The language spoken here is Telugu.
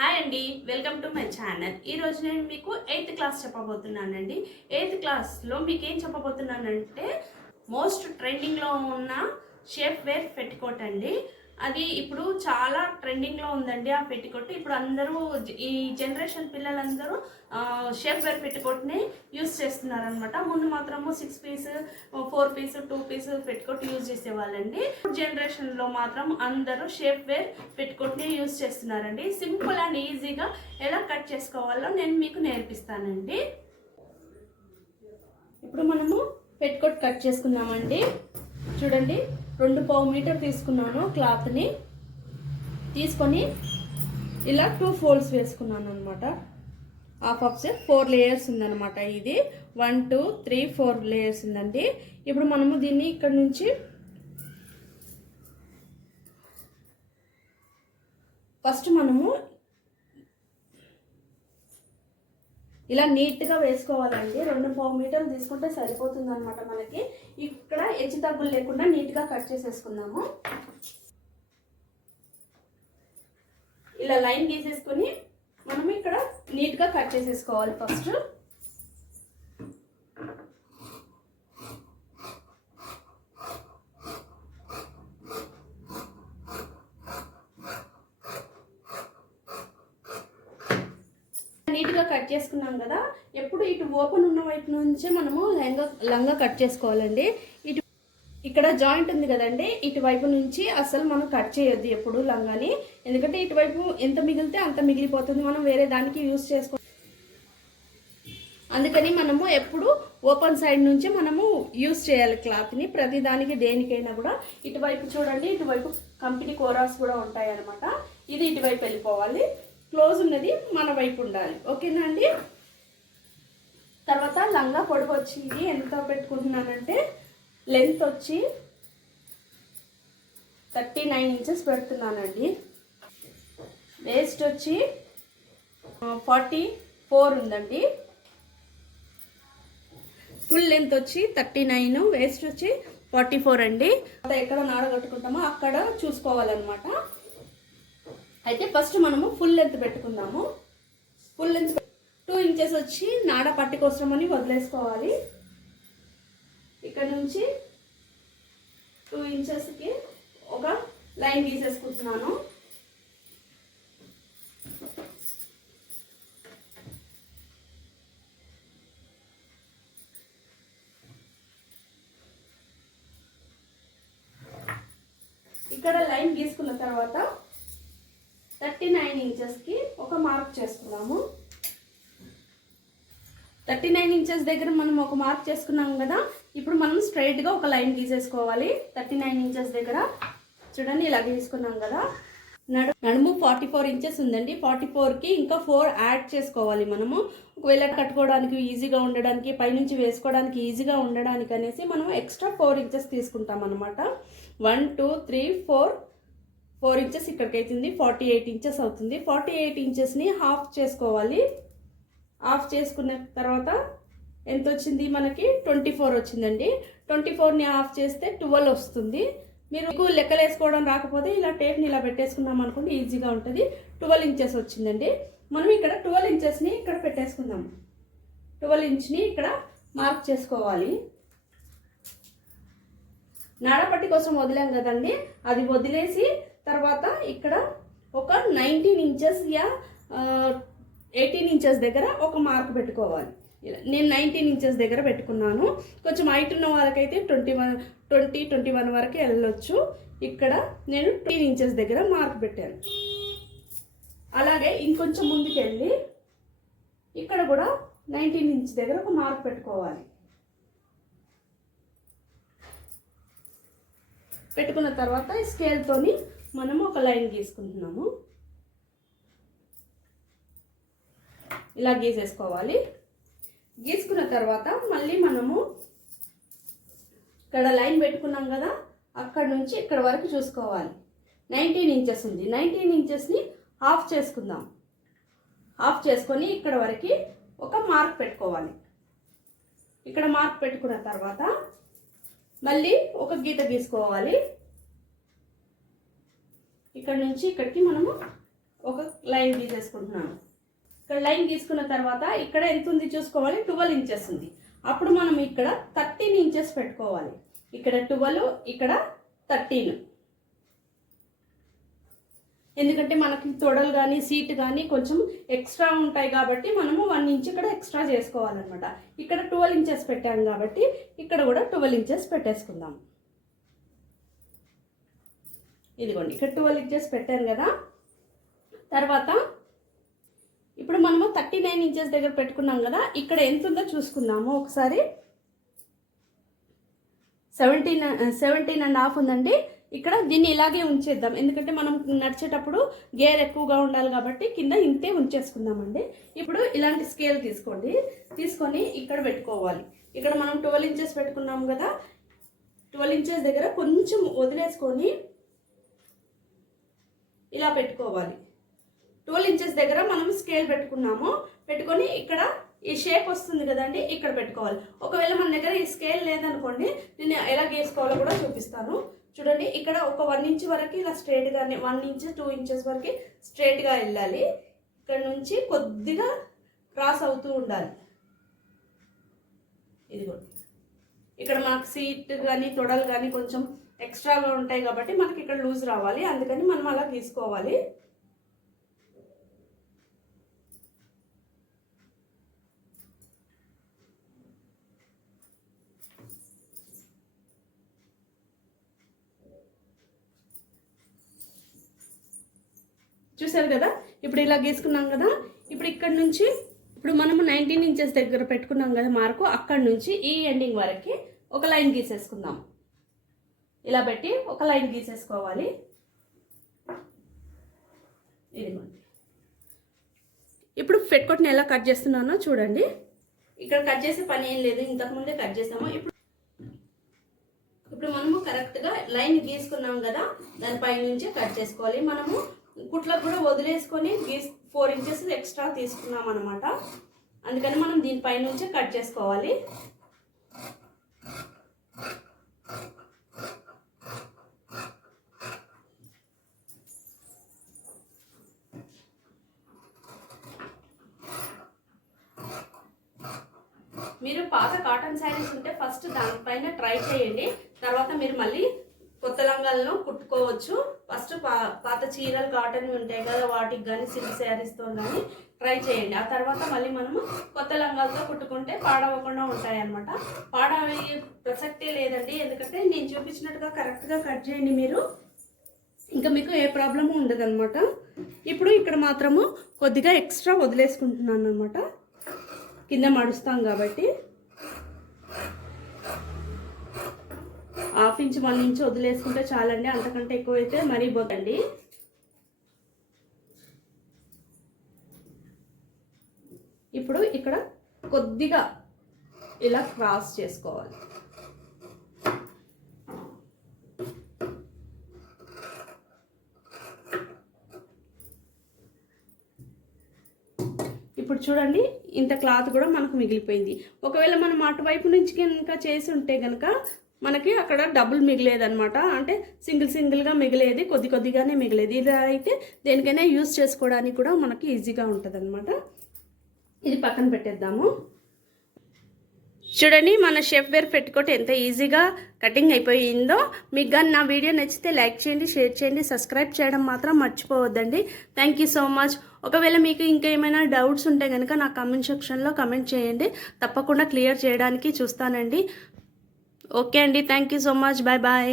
హాయ్ అండి వెల్కమ్ టు మై ఛానల్ ఈ రోజు నేను మీకు ఎయిత్ క్లాస్ చెప్పబోతున్నానండి. ఎయిత్ క్లాస్లో మీకు ఏం చెప్పబోతున్నానంటే మోస్ట్ ట్రెండింగ్లో ఉన్న షేప్ వేర్ పెట్టుకోటండి. అండి అది ఇప్పుడు చాలా ట్రెండింగ్లో ఉందండి ఆ పెట్టికొట్టు ఇప్పుడు అందరూ ఈ జనరేషన్ పిల్లలందరూ షేప్ వేర్ పెట్టికొట్టుని యూస్ చేస్తున్నారనమాట ముందు మాత్రము six piece four piece two piece petticoat use చేసేవాళ్ళండి. జనరేషన్లో మాత్రం అందరూ షేప్ వేర్ పెట్టికోట్ని యూజ్ చేస్తున్నారండి. సింపుల్ అండ్ ఈజీగా ఎలా కట్ చేసుకోవాలో నేను మీకు నేర్పిస్తానండి. ఇప్పుడు మనము పెట్టుకోట్ కట్ చేసుకుందామండి. చూడండి. రెండు పావు మీటర్ తీసుకున్నాను క్లాత్ని. తీసుకొని ఇలా టూ ఫోల్డ్స్ వేసుకున్నాను అనమాట half of set four layers ఉందన్నమాట ఇది. One two three four layers ఉందండి. ఇప్పుడు మనము దీన్ని ఇక్కడ నుంచి ఫస్ట్ మనము ఇలా నీట్గా వేసుకోవాలండి. రెండు పావు మీటర్లు తీసుకుంటే సరిపోతుంది అనమాట మనకి. ఇక్కడ హెచ్చు తగ్గులు లేకుండా నీట్గా కట్ చేసేసుకుందాము. ఇలా లైన్ గీసేసుకొని మనం ఇక్కడ నీట్గా కట్ చేసేసుకోవాలి ఫస్ట్ నీట్గా కట్ చేసుకున్నాం కదా ఎప్పుడు ఇటు ఓపెన్ ఉన్న వైపు నుంచే మనము లంగా లంగా కట్ చేసుకోవాలండి. ఇటు ఇక్కడ జాయింట్ ఉంది కదండి ఇటువైపు నుంచి అసలు మనం కట్ చేయొద్దు ఎప్పుడు లంగాని. ఎందుకంటే ఇటువైపు ఎంత మిగిలితే అంత మిగిలిపోతుంది మనం వేరే దానికి యూస్ చేసుకో అందుకని మనము ఎప్పుడు ఓపెన్ సైడ్ నుంచి మనము యూస్ చేయాలి క్లాత్ని ప్రతి దానికి దేనికైనా కూడా. ఇటువైపు చూడండి ఇటువైపు కంపెనీ కోరాస్ కూడా ఉంటాయి అనమాట ఇది ఇటువైపు వెళ్ళిపోవాలి. క్లోజ్ ఉన్నది మన వైపు ఉండాలి. ఓకేనా అండి? తర్వాత లంగా పొడవు వచ్చింది. ఎంత పెట్టుకుంటున్నానంటే లెంత్ వచ్చి థర్టీ నైన్ ఇంచెస్ పెడుతున్నానండి. వేస్ట్ వచ్చి ఫార్టీ ఫోర్ ఉందండి. ఫుల్ లెంత్ వచ్చి థర్టీ నైన్ వేస్ట్ వచ్చి ఫార్టీ ఫోర్ అండి ఎక్కడ నాడగట్టుకుంటామో అక్కడ చూసుకోవాలన్నమాట. అయితే ఫస్ట్ మనము ఫుల్ లెంత్ పెట్టుకుందాము. ఫుల్ లెంత్ టూ ఇంచెస్ వచ్చి నాడ పట్టి కోసం అని వదిలేసుకోవాలి. ఇక్కడ నుంచి టూ ఇంచెస్కి ఒక లైన్ గీసేసుకుంటున్నాను. ఇక్కడ లైన్ గీసుకున్న తర్వాత థర్టీ నైన్ ఇంచెస్కి ఒక మార్క్ చేసుకున్నాము థర్టీ నైన్ ఇంచెస్ దగ్గర మనం ఒక మార్క్ చేసుకున్నాం కదా ఇప్పుడు మనం స్ట్రైట్గా ఒక లైన్ గీసేసుకోవాలి. థర్టీ నైన్ ఇంచెస్ దగ్గర చూడండి ఇలా గీసుకున్నాం కదా. నడు నడుము ఫార్టీ ఫోర్ ఇంచెస్ ఉందండి. ఫార్టీ ఫోర్కి ఇంకా ఫోర్ యాడ్ చేసుకోవాలి మనము. ఒకవేళ కట్టుకోవడానికి ఈజీగా ఉండడానికి పైనుంచి వేసుకోవడానికి ఈజీగా ఉండడానికి అనేసి మనం ఎక్స్ట్రా ఫోర్ ఇంచెస్ తీసుకుంటాం అనమాట one two three four four inches ఇక్కడికి అవుతుంది ఫార్టీ ఎయిట్ ఇంచెస్ అవుతుంది. ఫార్టీ ఎయిట్ ఇంచెస్ని హాఫ్ చేసుకోవాలి. ఆఫ్ చేసుకున్న తర్వాత ఎంత వచ్చింది మనకి? ట్వంటీ ఫోర్ వచ్చిందండి. ట్వంటీ ఫోర్ని ఆఫ్ చేస్తే ట్వెల్వ్ వస్తుంది. మీరు మీకు లెక్కలు వేసుకోవడం రాకపోతే ఇలా టేప్ని ఇలా పెట్టేసుకున్నాం అనుకోండి ఈజీగా ఉంటుంది. ట్వెల్వ్ ఇంచెస్ వచ్చిందండి. మనం ఇక్కడ ట్వెల్వ్ ఇంచెస్ని ఇక్కడ పెట్టేసుకుందాం. ట్వెల్వ్ ఇంచ్ని ఇక్కడ మార్క్ చేసుకోవాలి. నాడపట్టి కోసం వదిలాం కదండి. అది వదిలేసి తర్వాత ఇక్కడ ఒక నైన్టీన్ ఇంచెస్ యా ఎయిటీన్ ఇంచెస్ దగ్గర ఒక మార్క్ పెట్టుకోవాలి. ఇలా నేను నైన్టీన్ ఇంచెస్ దగ్గర పెట్టుకున్నాను. కొంచెం హైట్ ఉన్న వాళ్ళకైతే twenty one twenty twenty one వరకు వెళ్ళొచ్చు. ఇక్కడ నేను టెన్ ఇంచెస్ దగ్గర మార్క్ పెట్టాను. అలాగే ఇంకొంచెం ముందుకు వెళ్ళి ఇక్కడ కూడా నైన్టీన్ ఇంచ్ దగ్గర ఒక మార్క్ పెట్టుకోవాలి. పెట్టుకున్న తర్వాత స్కేల్తోని మనము ఒక లైన్ గీసుకుంటున్నాము. ఇలా గీసేసుకోవాలి. గీసుకున్న తర్వాత మళ్ళీ మనము ఇక్కడ లైన్ పెట్టుకున్నాం కదా అక్కడ నుంచి ఇక్కడ వరకు చూసుకోవాలి. నైన్టీన్ ఇంచెస్ ఉంది. నైన్టీన్ ఇంచెస్ని హాఫ్ చేసుకుందాం. హాఫ్ చేసుకొని ఇక్కడ వరకు ఒక మార్క్ పెట్టుకోవాలి. ఇక్కడ మార్క్ పెట్టుకున్న తర్వాత మళ్ళీ ఒక గీత గీసుకోవాలి. ఇక్కడ నుంచి ఇక్కడికి మనము ఒక లైన్ గీసేసుకుంటున్నాము. ఇక్కడ లైన్ తీసుకున్న తర్వాత ఇక్కడ ఎంత ఉంది చూసుకోవాలి? ట్వెల్వ్ ఇంచెస్ ఉంది. అప్పుడు మనం ఇక్కడ థర్టీన్ ఇంచెస్ పెట్టుకోవాలి. ఇక్కడ ట్వెల్వ్ ఇక్కడ థర్టీన్. ఎందుకంటే మనకి తొడలు కానీ సీట్ కానీ కొంచెం ఎక్స్ట్రా ఉంటాయి కాబట్టి మనము వన్ ఇంచ్ ఇక్కడ ఎక్స్ట్రా చేసుకోవాలన్నమాట. ఇక్కడ ట్వెల్వ్ ఇంచెస్ పెట్టాను కాబట్టి ఇక్కడ కూడా ట్వెల్వ్ ఇంచెస్ పెట్టేసుకుందాం. ఇదిగోండి. ఇక్కడ ట్వెల్వ్ ఇంచెస్ పెట్టాను కదా. తర్వాత ఇప్పుడు మనము థర్టీ నైన్ ఇంచెస్ దగ్గర పెట్టుకున్నాం కదా ఇక్కడ ఎంత ఉందో చూసుకుందాము ఒకసారి. సెవెంటీన్ సెవెంటీన్ అండ్ హాఫ్ ఉందండి. ఇక్కడ దీన్ని ఇలాగే ఉంచేద్దాం. ఎందుకంటే మనం నడిచేటప్పుడు గేర్ ఎక్కువగా ఉండాలి కాబట్టి కింద ఇంతే ఉంచేసుకుందామండి. ఇప్పుడు ఇలాంటి స్కేల్ తీసుకోండి. తీసుకొని ఇక్కడ పెట్టుకోవాలి. ఇక్కడ మనం ట్వెల్వ్ ఇంచెస్ పెట్టుకున్నాం కదా. ట్వెల్వ్ ఇంచెస్ దగ్గర కొంచెం వదిలేసుకొని ఇలా పెట్టుకోవాలి. ట్వెల్వ్ ఇంచెస్ దగ్గర మనం స్కేల్ పెట్టుకున్నాము. పెట్టుకొని ఇక్కడ ఈ షేప్ వస్తుంది కదండి ఇక్కడ పెట్టుకోవాలి. ఒకవేళ మన దగ్గర ఈ స్కేల్ లేదనుకోండి నేను ఎలా గీసుకోవాలో కూడా చూపిస్తాను. చూడండి ఇక్కడ ఒక వన్ ఇంచ్ వరకు ఇలా స్ట్రైట్గానే వన్ ఇంచ్ టూ ఇంచెస్ వరకు స్ట్రేట్గా వెళ్ళాలి. ఇక్కడ నుంచి కొద్దిగా క్రాస్ అవుతూ ఉండాలి. ఇదిగోండి ఇక్కడ మనకు సీట్ కానీ తొడలు కానీ కొంచెం ఎక్స్ట్రాగా ఉంటాయి కాబట్టి మనకి ఇక్కడ లూజ్ రావాలి. అందుకని మనం అలా గీసుకోవాలి. చూసారు కదా? ఇప్పుడు ఇలా గీసుకున్నాం కదా? ఇప్పుడు ఇక్కడ నుంచి ఇప్పుడు మనము నైన్టీన్ ఇంచెస్ దగ్గర పెట్టుకున్నాం కదా మార్కు అక్కడ నుంచి ఈ ఎండింగ్ వరకు ఒక లైన్ గీసేసుకుందాం. ఇలా పెట్టి ఒక లైన్ గీసేసుకోవాలి. ఇదిగోండి. ఇప్పుడు పెట్టుకొట్టిన ఎలా కట్ చేస్తున్నానో చూడండి. ఇక్కడ కట్ చేసే పని ఏం లేదు ఇంతకుముందే కట్ చేసాము. ఇప్పుడు ఇప్పుడు మనము కరెక్ట్గా లైన్ గీసుకున్నాం కదా దానిపై నుంచే కట్ చేసుకోవాలి. మనము కుట్లకు కూడా వదిలేసుకొని గీస్ ఫోర్ ఇంచెస్ ఎక్స్ట్రా తీసుకున్నాం అనమాట అందుకని మనం దీనిపై నుంచే కట్ చేసుకోవాలి మీరు పాత కాటన్ శారీస్ ఉంటే ఫస్ట్ దానిపైన ట్రై చేయండి. తర్వాత మీరు మళ్ళీ కొత్త లంగాలను కుట్టుకోవచ్చు. ఫస్ట్ పా పాత చీరలు కాటన్ ఉంటాయి కదా వాటికి కానీ సిల్క్ శారీస్తో కానీ ట్రై చేయండి. ఆ తర్వాత మళ్ళీ మనము కొత్త లంగాలతో కుట్టుకుంటే పాడవకుండా ఉంటాయి అనమాట పాడవే ప్రసక్తే లేదండి. ఎందుకంటే నేను చూపించినట్టుగా కరెక్ట్గా కట్ చేయండి మీరు. ఇంకా మీకు ఏ ప్రాబ్లము ఉండదన్నమాట. ఇప్పుడు ఇక్కడ మాత్రము కొద్దిగా ఎక్స్ట్రా వదిలేసుకుంటున్నాను అనమాట కింద మడుస్తాం కాబట్టి. హాఫ్ ఇంచ్ వన్ ఇంచ్ వదిలేసుకుంటే చాలండి. అంతకంటే ఎక్కువ అయితే మరీ పోతండి ఇప్పుడు ఇక్కడ కొద్దిగా ఇలా క్రాస్ చేసుకోవాలి. ఇప్పుడు చూడండి ఇంత క్లాత్ కూడా మనకు మిగిలిపోయింది. ఒకవేళ మనం అటువైపు నుంచి కనుక చేసి ఉంటే కనుక మనకి అక్కడ డబుల్ మిగిలేదనమాట అంటే సింగిల్ సింగిల్గా మిగిలేది కొద్ది కొద్దిగానే మిగిలేది. ఇది అయితే దేనికైనా యూజ్ చేసుకోవడానికి కూడా మనకి ఈజీగా ఉంటుంది ఇది పక్కన పెట్టేద్దాము. చూడండి మన షెఫ్ వేర్ పెట్టుకోటి ఎంత ఈజీగా కటింగ్ అయిపోయిందో. మీకు కానీ నా వీడియో నచ్చితే లైక్ చేయండి షేర్ చేయండి సబ్స్క్రైబ్ చేయడం మాత్రం మర్చిపోవద్దండి. థ్యాంక్ యూ సో మచ్ ఒకవేళ మీకు ఇంకా ఏమైనా డౌట్స్ ఉంటే కనుక నా కమెంట్ సెక్షన్లో కమెంట్ చేయండి. తప్పకుండా క్లియర్ చేయడానికి చూస్తానండి. ఓకే అండి thank you so much bye bye